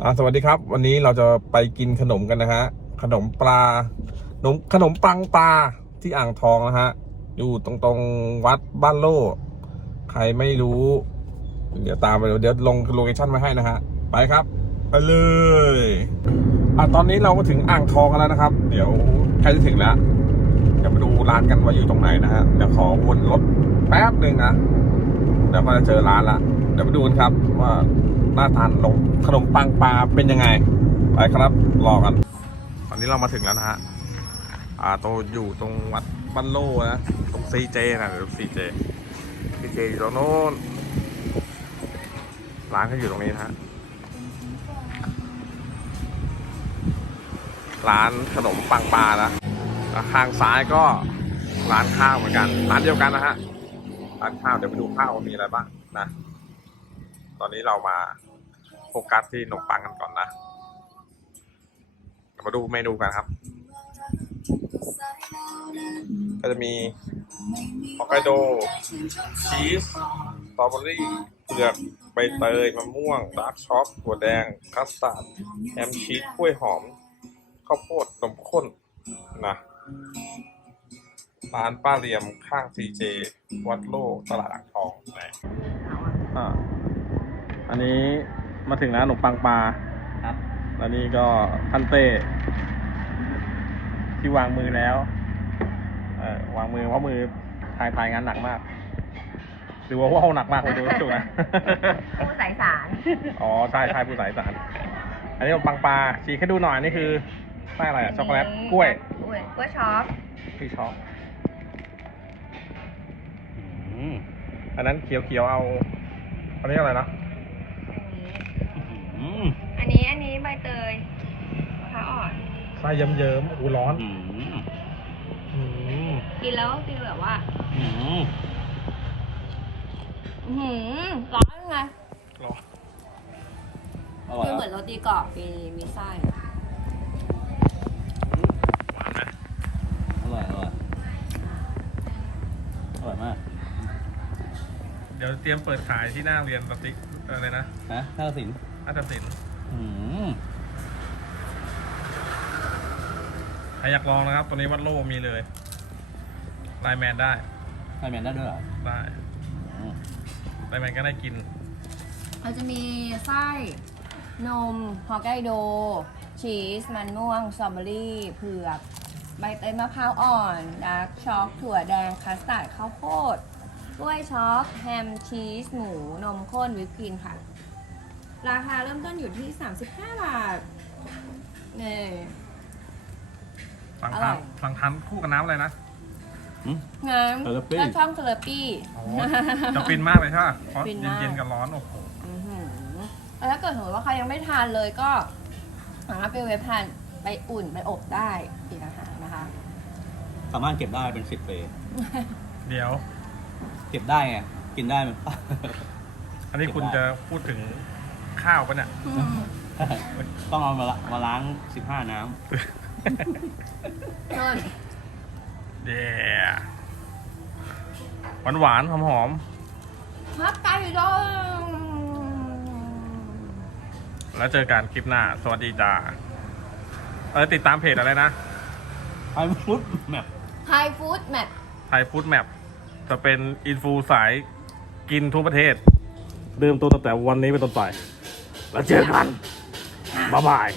อ่าสวัสดีครับ วันนี้เราจะไปกินขนมกันนะฮะ ขนมปลาขนมขนมปังปลาที่อ่างทองนะฮะ อยู่ตรงตรงวัดบ้านโล่ใครไม่รู้ เดี๋ยวตามไปเดี๋ยวลงโลเคชั่นไว้ให้นะฮะ ไปครับ ไปเลยอะตอนนี้เราก็ถึงอ่างทองกันแล้วนะครับ เดี๋ยวใกล้จะถึงแล้วเดี๋ยวมาดูร้านกันว่าอยู่ตรงไหนนะฮะเดี๋ยวขอวนรถแป๊บหนึ่งนะเดี๋ยวก็จะเจอร้านละเดี๋ยวไปดูกันครับว่า น้าทานขนมขนมปังปลาเป็นยังไง ไปครับ รอกัน ตอนนี้เรามาถึงแล้วนะฮะ อ่าโตอยู่ตรงวัดบ้านโล่นะ ตรงซีเจนะเดี๋ยวซีเจซีเจอยู่ตรงโน้น ร้านก็อยู่ตรงนี้นะฮะ ร้านขนมปังปลานะแล้วข้างซ้ายก็ร้านข้าวเหมือนกัน ร้านเดียวกันนะฮะ ร้านข้าวเดี๋ยวไปดูข้าวมีอะไรบ้างนะ ตอนนี้เรามาโฟกัสที่ขนมปังกันก่อนนะเดี๋ยวมาดูเมนูกันครับ ก็จะมีฮอกไกโด ชีสสตรอเบอรี่เปลือกใบเตยมะม่วงดาร์กช็อกถั่วแดง คัสตาร์ดแฮมชีสกล้วยหอม ข้าวโพดนมข้นนะร้านป้าเรียมข้างซีเจ วัดโลกตลาดอ่างทองนะอ่า อันนี้มาถึงร้านขนมปังปลาครับ แล้วนี่ก็ท่านเต้ที่วางมือแล้วเออวางมือว่ามือทายทายงานหนักมากหรือว่าว่าวหนักมากเลยดูถูกไหมผู้สายสาร อ๋อใช่ใช่ผู้สายสาร อันนี้ขนมปังปลาชี้ให้ดูหน่อยนี่คือไส้อะไรอะช็อกโกแลตกล้วยกล้วยกล้วยช็อปที่ช็อกอืมอันนั้นเขียวๆเอา อันนี้อะไรนะ ไส้เยิ้มๆอูร้อนอืมอืมกินแล้วก็ฟีลแบบว่าอืมอื้อหือร้อนไงรออร่อยคือเหมือะอนโรตีกรอบมีมีไส้หวานไหมอร่อยอร่อยอร่อยมากเดี๋ยวเตรียมเปิดขายที่หน้าเรียนสติ๊กอะไรนะนะท่าสินอาจารย์ศิลป์อืม ใครอยากลองนะครับ ตัวนี้วัดโลมีเลยไลน์แมนได้ให้แมนได้ด้วยเหรอ ได้อืม ไลน์แมนก็ได้กิน เราจะมีไส้นมฮอกไกโด ชีส มันม่วงสตรอเบอรี่เผือก ใบเตยมะพร้าวอ่อนดาร์กช็อกถั่วแดง คัสตาร์ดข้าวโพดกล้วยช็อกแฮมชีส หมู นมข้นวิปครีมค่ะ ราคาเริ่มต้นอยู่ที่ 35 บาท นี่ สั่งอร่ทาอนยสั่งทานคู่กับน้ำอะไรนะอืมงั้นเทเลปี้แล้วช่องเทเลปี้ โอ้จะฟินมากเลยใช่ไหมเพราะฟินมาก เย็นๆกับร้อนโอ้โหอื้อหือแล้วถ้าเกิดสมมติว่าใครยังไม่ทานเลยก็สามารถไปเว็บทานไปอุ่นไปอบได้อีกอาหารนะคะ สามารถเก็บได้เป็นสิบปีเดี๋ยว เก็บได้ไงกินได้ไหม อันนี้คุณเก็บได้จะพูดถึงข้าวปะเนี่ย ต้องเอามาละมาล้างสิบห้าน้เชิญเดี๋ยวหวานหวานหอมหอมพักไก่ดองๆแล้วเจอกันคลิปหน้า สวัสดีจ้าเออติดตามเพจอะไรนะำไอ้ฟุตแมปไฮฟู้ดแมทไทยฟู้ดแมปจะเป็นอินฟูสายกินทั่วประเทศ เริ่มต้นตั้งแต่วันนี้เป็นต้นไป แล้วเจอกัน บ๊ายบาย